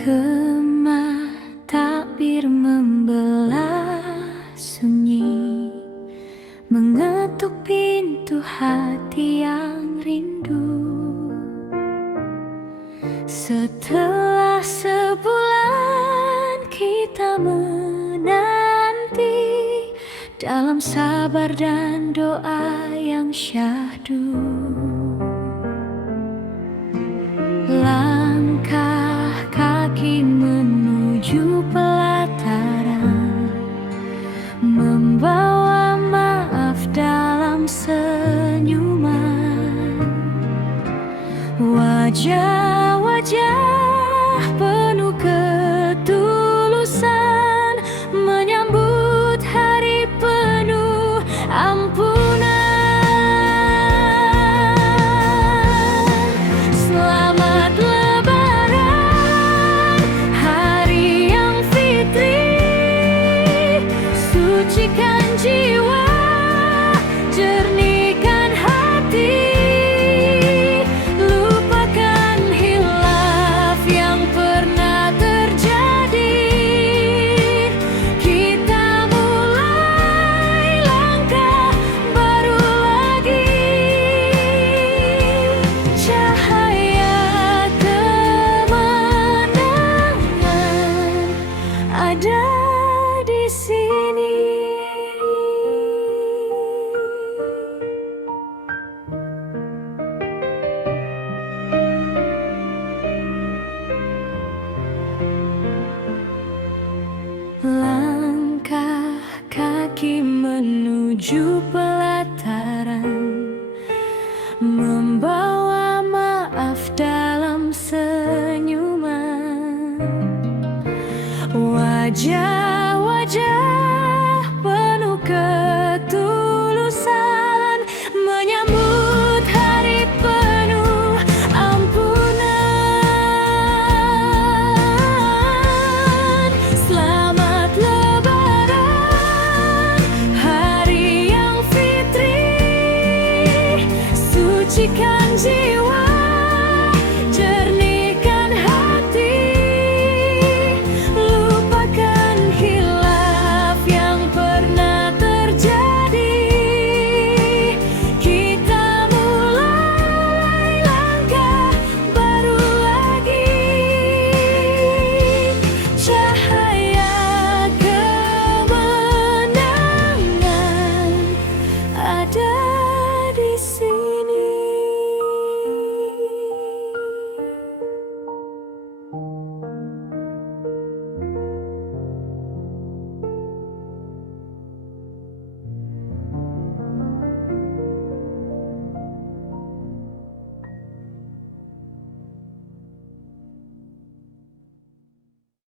Kemah takbir membelah sunyi, mengetuk pintu hati yang rindu. Setelah sebulan kita menanti, dalam sabar dan doa yang syahdu. Langkah kaki menuju pelataran, membawa maaf dalam senyuman. Wajah-wajah penuh ketulusan, menyambut hari penuh ampunan. Selamat Lebaran, hari yang fitri, sucikan jiwa, jernihkan hati. Ada di sini. Langkah kaki menuju pelataran, membawa maaf dalam senyuman. Wajah